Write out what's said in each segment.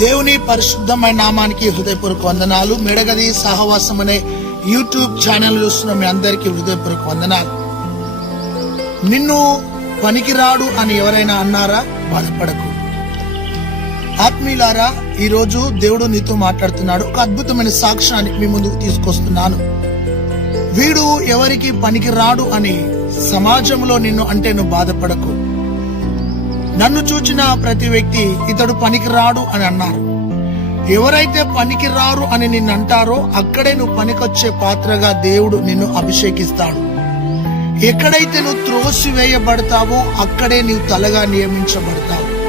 దేవుని పరిశుద్ధమైన నామానికి హృదయపూర్వక వందనాలు. మెడగది సహవాసం అనే యూట్యూబ్ ఛానల్ చూస్తున్న మీ అందరికీ హృదయపూర్వక వందనాలు. నిన్ను పనికిరాడు అని ఎవరైనా అన్నారా? బాధపడకు. ఆత్మీయులారా ఈరోజు దేవుడు నీతో మాట్లాడుతున్నాడు. ఒక అద్భుతమైన సాక్ష్యానికి మీ ముందుకు తీసుకొస్తున్నాను. వీడు ఎవరికి పనికి రాడు అని సమాజంలో నిన్ను అంటే నువ్వు బాధపడకు. నన్ను చూచిన ప్రతి వ్యక్తి ఇతడు పనికి రాడు అని అన్నారు. ఎవరైతే పనికి రారు అని నిన్ను అంటారో అక్కడే నువ్వు పనికొచ్చే పాత్రగా దేవుడు నిన్ను అభిషేకిస్తాడు. ఎక్కడైతే నువ్వు త్రోసి వేయబడతావో అక్కడే నీవు తలగా నియమించబడతావు.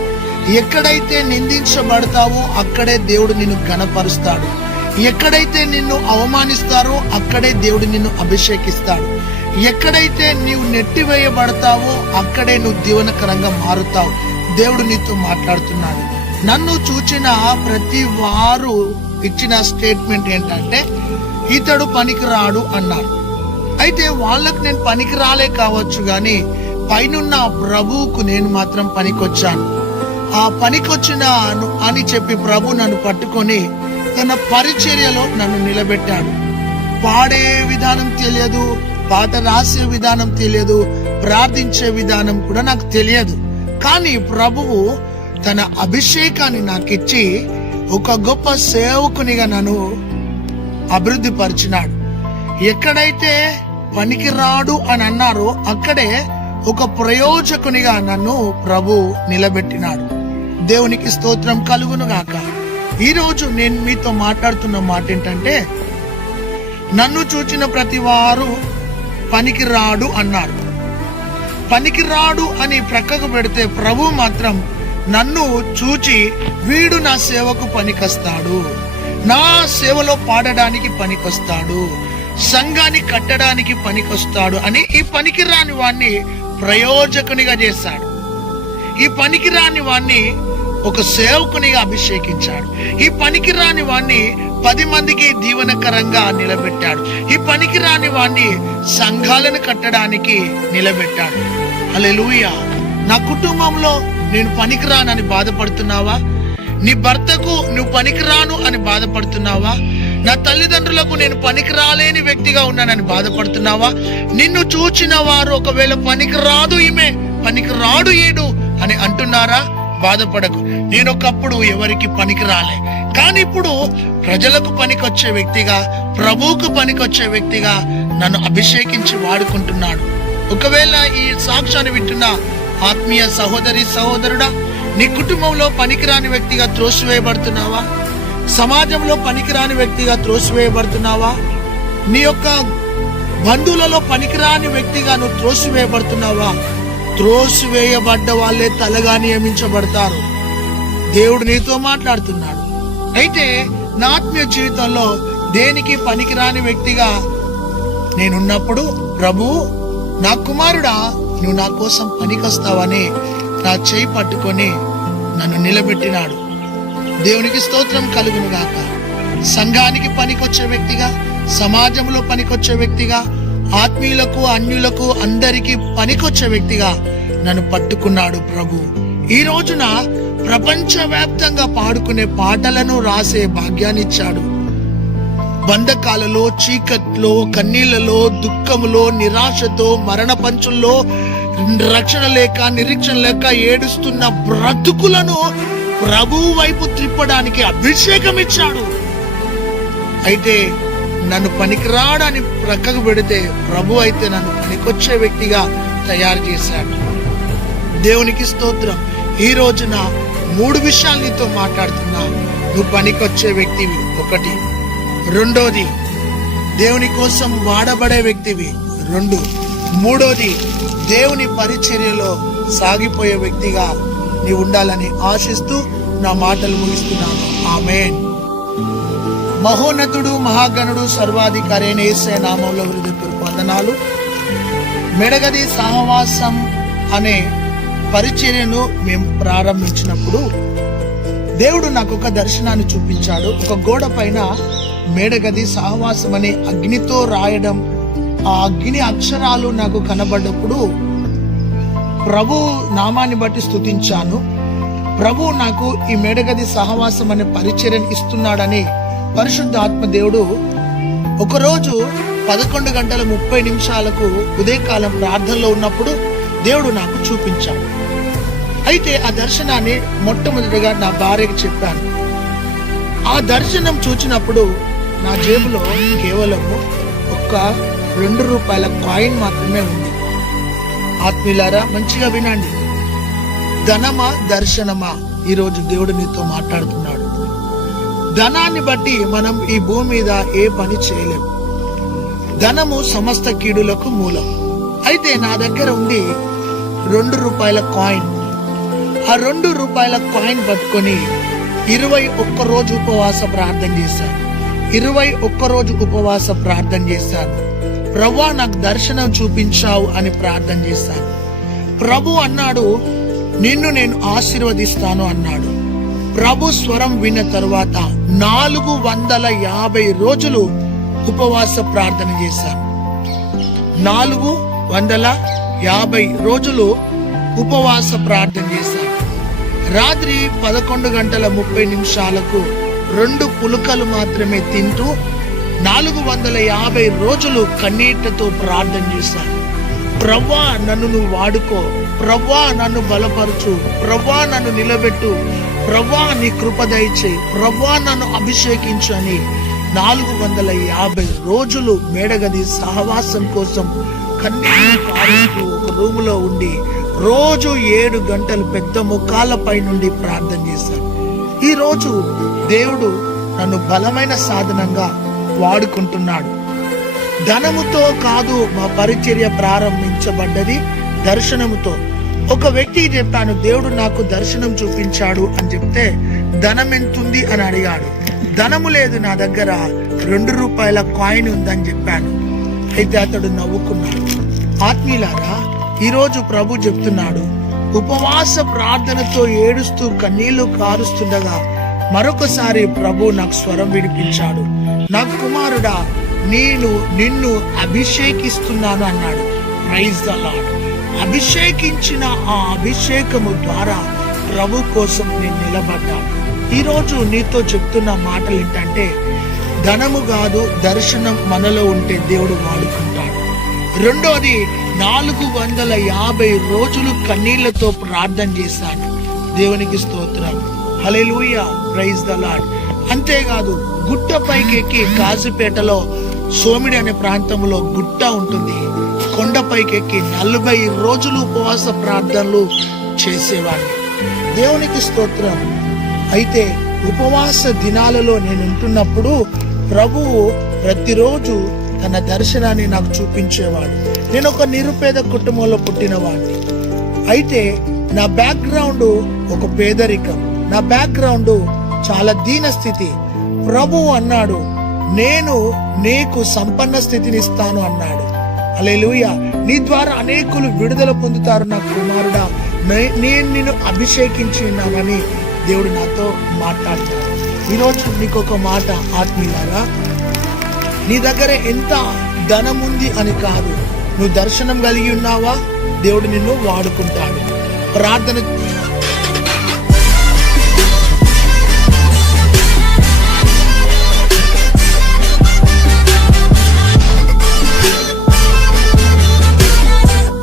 ఎక్కడైతే నిందించబడతావో అక్కడే దేవుడు నిన్ను గణపరుస్తాడు ఎక్కడైతే నిన్ను అవమానిస్తారో అక్కడే దేవుడు నిన్ను అభిషేకిస్తాడు. ఎక్కడైతే నీవు నెట్టివేయబడతావో అక్కడే నువ్వు దీవనకరంగా మారుతావు. దేవుడు నీతో మాట్లాడుతున్నాడు. నన్ను చూచిన ప్రతి వారు ఇచ్చిన స్టేట్మెంట్ ఏంటంటే ఇతడు పనికిరాడు అన్నారు. అయితే వాళ్ళకు నేను పనికిరాలే కావచ్చు గాని పైనున్న ప్రభువుకు నేను మాత్రం పనికొచ్చాను. ఆ పనికొచ్చిన అని చెప్పి ప్రభు నన్ను పట్టుకొని తన పరిచర్యలో నన్ను నిలబెట్టాడు. పాడే విధానం తెలియదు పాట రాసే విధానం తెలియదు ప్రార్థించే విధానం కూడా నాకు తెలియదు. కానీ ప్రభువు తన అభిషేకాన్ని నాకు ఇచ్చి ఒక గొప్ప సేవకునిగా నన్ను అభివృద్ధి పరిచినాడు ఎక్కడైతే పనికిరాడు అని అన్నారో అక్కడే ఒక ప్రయోజకునిగా నన్ను ప్రభు నిలబెట్టినాడు. దేవునికి స్తోత్రం కలుగును గాక. ఈరోజు నేను మీతో మాట్లాడుతున్న మాట ఏంటంటే నన్ను చూచిన ప్రతి వారు పనికిరాడు అన్నారు పనికిరాడు అని ప్రక్కకు పెడితే ప్రభు మాత్రం నన్ను చూచి వీడు నా సేవకు పనికొస్తాడు. నా సేవలో పాడడానికి పనికొస్తాడు. సంఘాన్ని కట్టడానికి పనికొస్తాడు అని ఈ పనికిరాని వాణ్ణి ప్రయోజకునిగా చేశాడు. ఈ పనికిరాని వాణ్ణి ఒక సేవకునిగా అభిషేకించాడు. ఈ పనికిరాని వాణ్ణి పది మందికి దీవనకరంగా నిలబెట్టాడు. ఈ పనికిరాని వాణ్ణి సంఘాలను కట్టడానికి నిలబెట్టాడు. అలెలుయ నా కుటుంబంలో నేను పనికిరానని బాధపడుతున్నావా? నీ భర్తకు నువ్వు పనికిరాను అని బాధపడుతున్నావా? నా తల్లిదండ్రులకు నేను పనికి రాలేని వ్యక్తిగా ఉన్నానని బాధపడుతున్నావా? నిన్ను చూచిన వారు ఒకవేళ పనికి రాదు ఈమె పనికి రాడు ఈడు అని అంటున్నారా? బాధపడకు. నేనొకప్పుడు ఎవరికి పనికి రాలే. కానీ ఇప్పుడు ప్రజలకు పనికొచ్చే వ్యక్తిగా ప్రభువుకు పనికొచ్చే వ్యక్తిగా నన్ను అభిషేకించి వాడుకుంటున్నాడు. ఒకవేళ ఈ సాక్ష్యాన్ని వింటున్న ఆత్మీయ సహోదరి సహోదరుడా నీ కుటుంబంలో పనికిరాని వ్యక్తిగా త్రోసివేయబడుతున్నావా? సమాజంలో పనికిరాని వ్యక్తిగా త్రోసివేయబడుతున్నావా? నీ యొక్క బంధువులలో పనికిరాని వ్యక్తిగా నువ్వు త్రోసివేయబడుతున్నావా? త్రోసివేయబడ్డ వాళ్ళే తలగా నియమించబడతారు. దేవుడు నీతో మాట్లాడుతున్నాడు. అయితే నా ఆత్మీయ జీవితంలో దేనికి పనికిరాని వ్యక్తిగా నేనున్నప్పుడు ప్రభు నా కుమారుడా నువ్వు నా కోసం పనికొస్తావని నా చేయి పట్టుకొని నన్ను నిలబెట్టినాడు. దేవునికి స్తోత్రం కలుగును గాక. సంఘానికి పనికొచ్చే వ్యక్తిగా సమాజంలో పనికొచ్చే వ్యక్తిగా ఆత్మీయులకు అన్యులకు అందరికీ పనికొచ్చే వ్యక్తిగా నన్ను పట్టుకున్నాడు ప్రభు. ఈ రోజున ప్రపంచవ్యాప్తంగా పాడుకునే పాటలను రాసే భాగ్యాన్నిచ్చాడు. బంధకాలలో చీకట్లో కన్నీళ్ళలో దుఃఖములో నిరాశతో మరణ పంచుల్లో రక్షణ లేక నిరీక్షణ లేక ఏడుస్తున్న బ్రతుకులను ప్రభు వైపు త్రిప్పడానికి అభిషేకం ఇచ్చాడు అయితే నన్ను పనికిరాడని ప్రక్కకు పెడితే ప్రభు అయితే నన్ను పనికొచ్చే వ్యక్తిగా తయారు చేశాడు. దేవునికి స్తోత్రం. ఈ రోజున మూడు విషయాలు నీతో మాట్లాడుతున్నా. నువ్వు పనికొచ్చే వ్యక్తివి ఒకటి. రెండోది దేవుని కోసం వాడబడే వ్యక్తివి రెండు. మూడోది దేవుని పరిచర్యలో సాగిపోయే వ్యక్తిగా నీ ఉండాలని ఆశిస్తూ నా మాటలు ముగిస్తున్నాను. ఆమెన్. మహోన్నతుడు మహాగణుడు సర్వాధికారి అయిన యేసయ్య నామంలో హృదయపూర్వక వందనాలు. మెడగది సహవాసం అనే పరిచర్యను మేము ప్రారంభించినప్పుడు దేవుడు నాకు ఒక దర్శనాన్ని చూపించాడు. ఒక గోడ పైన మేడగది సహవాసం అనే అగ్నితో రాయడం. ఆ అగ్ని అక్షరాలు నాకు కనబడ్డప్పుడు ప్రభు నామాన్ని బట్టి స్తుతించాను. ప్రభు నాకు ఈ మేడగది సహవాసం అనే పరిచర్యను ఇస్తున్నాడని పరిశుద్ధ ఆత్మ దేవుడు ఒకరోజు పదకొండు గంటల ముప్పై నిమిషాలకు ఉదయకాలం ప్రార్థనలో ఉన్నప్పుడు దేవుడు నాకు చూపించాడు. అయితే ఆ దర్శనాన్ని మొట్టమొదటిగా నా భార్యకి చెప్పాను. ఆ దర్శనం చూచినప్పుడు నా జేబులో కేవలం ఒక్క రెండు రూపాయల కాయిన్ మాత్రమే ఉంది. ఆత్మీయులారా మంచిగా వినండి. ధనమా దర్శనమా? ఈరోజు దేవుడు నీతో మాట్లాడుతున్నాడు. ధనాన్ని బట్టి మనం ఈ భూమి మీద ఏ పని చేయలేము ధనము సమస్త కీడులకు మూలం. అయితే నా దగ్గర ఉంది రెండు రూపాయల కాయిన్ ఆ రెండు రూపాయల కాయిన్ పట్టుకొని ఇరవై ఒక్క రోజు ఉపవాస ప్రార్థన చేశాను ఇరవై ఒక్క రోజు ఉపవాస ప్రార్థన చేశాను ప్రభా నాకు దర్శనం చూపించావు అని ప్రార్థన చేశాను ప్రభు అన్నాడు నిన్ను నేను ఆశీర్వదిస్తాను అన్నాడు. ప్రభు స్వరం విన్న తరువాత నాలుగు వందల యాభై రోజులు ఉపవాస ప్రార్థన చేశాను నాలుగు వందల యాభై రోజులు ఉపవాస ప్రార్థన చేశాను రాత్రి పదకొండు గంటల ముప్పై నిమిషాలకు రెండు పులుకలు మాత్రమే తింటూ నాలుగు వందల యాభై రోజులు కన్నీళ్ళతో ప్రార్థన చేశాను ప్రవ్వా నన్ను నువ్వు వాడుకో. ప్రవ్వా నన్ను బలపరచు. ప్రవ్వా నన్ను నిలబెట్టు. ప్రవ్వా నీ కృప ప్రవ్వా నన్ను అభిషేకించు అని నాలుగు వందల యాభై రోజులు మేడగది సహవాసం కోసం కన్నీళ్ళు కారుస్తూ ఒక రూములో ఉండి రోజు ఏడు గంటలు పెద్ద ముఖాలపై నుండి ప్రార్థన చేశాను ఈరోజు దేవుడు నన్ను బలమైన సాధనంగా వాడుకుంటున్నాడు. ధనముతో కాదు మా పరిచర్య ప్రారంభించబడ్డది దర్శనముతో. ఒక వ్యక్తి చెప్పాను దేవుడు నాకు దర్శనం చూపించాడు అని చెప్తే ధనం ఎంతుంది అని అడిగాడు. ధనము లేదు నా దగ్గర రెండు రూపాయల కాయిన్ ఉందని చెప్పాను. అయితే అతడు నవ్వుకున్నాడు. ఆత్మీయులారా ఈరోజు ప్రభు చెప్తున్నాడు ఉపవాస ప్రార్థనతో ఏడుస్తూ కన్నీళ్ళు కారుస్తుండగా మరొకసారి ప్రభు నాకు స్వరం వినిపించాడు. నా కుమారుడా నేను నిన్ను అభిషేకిస్తున్నాను అన్నాడు. ప్రైజ్ ద అభిషేకించిన ఆ అభిషేకము ద్వారా ప్రభు కోసం నేను నిలబడ్డాను ఈరోజు నీతో చెప్తున్న మాటలు ఏంటంటే ధనము కాదు దర్శనం మనలో ఉంటే దేవుడు వాడుకుంటాడు. రెండోది నాలుగు వందల యాభై రోజులు కన్నీళ్ళతో ప్రార్థన చేశాడు దేవునికి స్తోత్రం. హలెలూయ ప్రైజ్ ద లాడ్ అంతేకాదు గుట్ట పైకి ఎక్కి కాజుపేటలో సోమిడి అనే ప్రాంతంలో గుట్ట ఉంటుంది. కొండపైకి ఎక్కి నలభై రోజులు ఉపవాస ప్రార్థనలు చేసేవాడిని. దేవునికి స్తోత్రం. అయితే ఉపవాస దినాలలో నేను ఉంటున్నప్పుడు ప్రభువు ప్రతిరోజు తన దర్శనాన్ని నాకు చూపించేవాడు. నేను ఒక నిరుపేద కుటుంబంలో పుట్టినవాడిని అయితే నా బ్యాక్గ్రౌండ్ ఒక పేదరికం. నా బ్యాక్గ్రౌండ్ చాలా దీన స్థితి. ప్రభు అన్నాడు నేను నీకు సంపన్న స్థితిని ఇస్తాను అన్నాడు. అలెలుయ నీ ద్వారా అనేకులు విడుదల పొందుతారు నా కుమారుడా. నేను నిన్ను అభిషేకించి ఉన్నానని దేవుడు నాతో మాట్లాడుతాడు. ఈరోజు నీకు ఒక మాట ఆత్మీయారా నీ దగ్గర ఎంత ధనం ఉంది అని కాదు. నువ్వు దర్శనం కలిగి ఉన్నావా? దేవుడు నిన్ను వాడుకుంటాడు. ప్రార్థన